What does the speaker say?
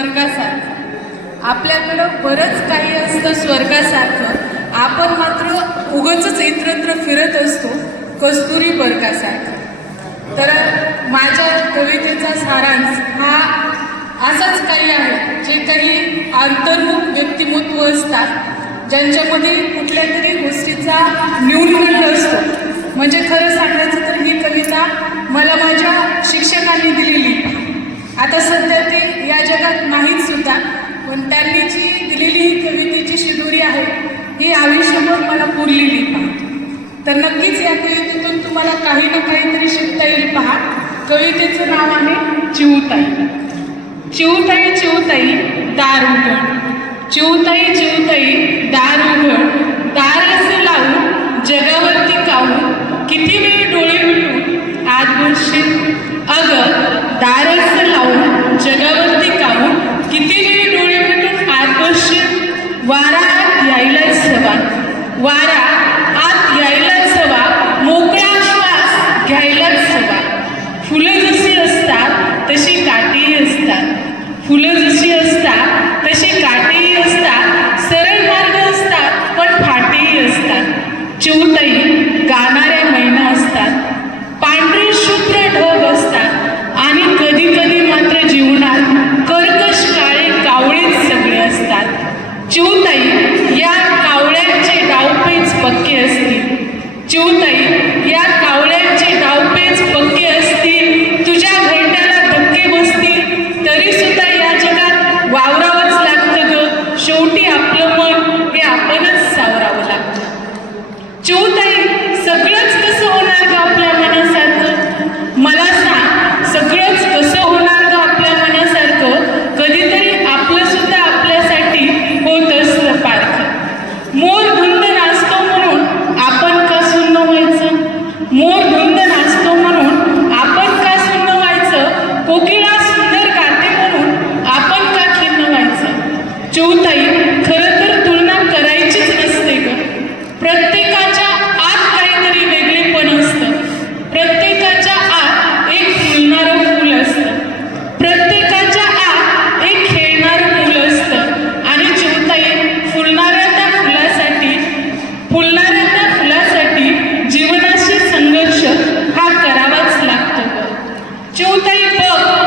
स्वर्गासारखं. आपल्याकडं बरंच काही असतं स्वर्गासारखं. आपण मात्र उगच इतरत्र फिरत असतो कस्तुरी बर्गासारखं. तर माझ्या कवितेचा सारांश हा असाच काही आहे जे काही अंतर्मुख व्यक्तिमत्व असतात ज्यांच्यामध्ये कुठल्या तरी गोष्टीचा न्यूनगंड असतो. म्हणजे खरं सांगायचं तर ही कविता मला माझ्या शिक्षकांनी दिलेली आता सध्या ते या जगात नाहीत सुद्धा पण त्यांनी जी दिलेली ही कवितेची शिदोरी आहे ही उरलेली पुरलेली पहा तर नक्कीच या कवितेतून तुम्हाला काही ना काहीतरी शिकता येईल पहा. कवितेचं नाव आहे चिवताई चिवताई चिवताई दार उघड. चिवताई चिवताई दार उघड. वारा आत यायलाच हवा मोकळा श्वास घ्यायलाच हवा. फुलं जशी असतात तशी काटेही असतात. फुलं जशी असतात तशी काटेही असतात. सरळ मार्ग असतात पण फाटेही असतात. चिवटही गाणाऱ्या मैना असतात. पांढरे शुभ्र ढग असतात. आणि कधी कधी मात्र जीवनात कर्कश काळे कावळेच सगळे असतात. चिवताई या कावळ्यांचे डावपेच पक्के असतील चिवताई या कावळ्यांचे डावपेच पक्के असतील तुझ्या घरट्याला धक्के बसतील तरी सुद्धा या जगात वावरावंच लागतं ग. शेवटी आपलं मन हे आपणच सावरावं लागतं. चिवताई सगळंच कसं होणार ग आपल्या मनासारखं? मला जेवताई खरं तर तुलना करायचीच नसते ग. प्रत्येकाच्या आत काहीतरी वेगळेपण असतं. प्रत्येकाच्या आत एक फुलणारं फूल असतं. प्रत्येकाच्या आत एक खेळणारं मूल असतं. आणि जेवताई फुलणाऱ्या त्या फुलासाठी फुलणाऱ्या त्या फुलासाठी जीवनाशी संघर्ष हा करावाच लागतो जेवताई बघ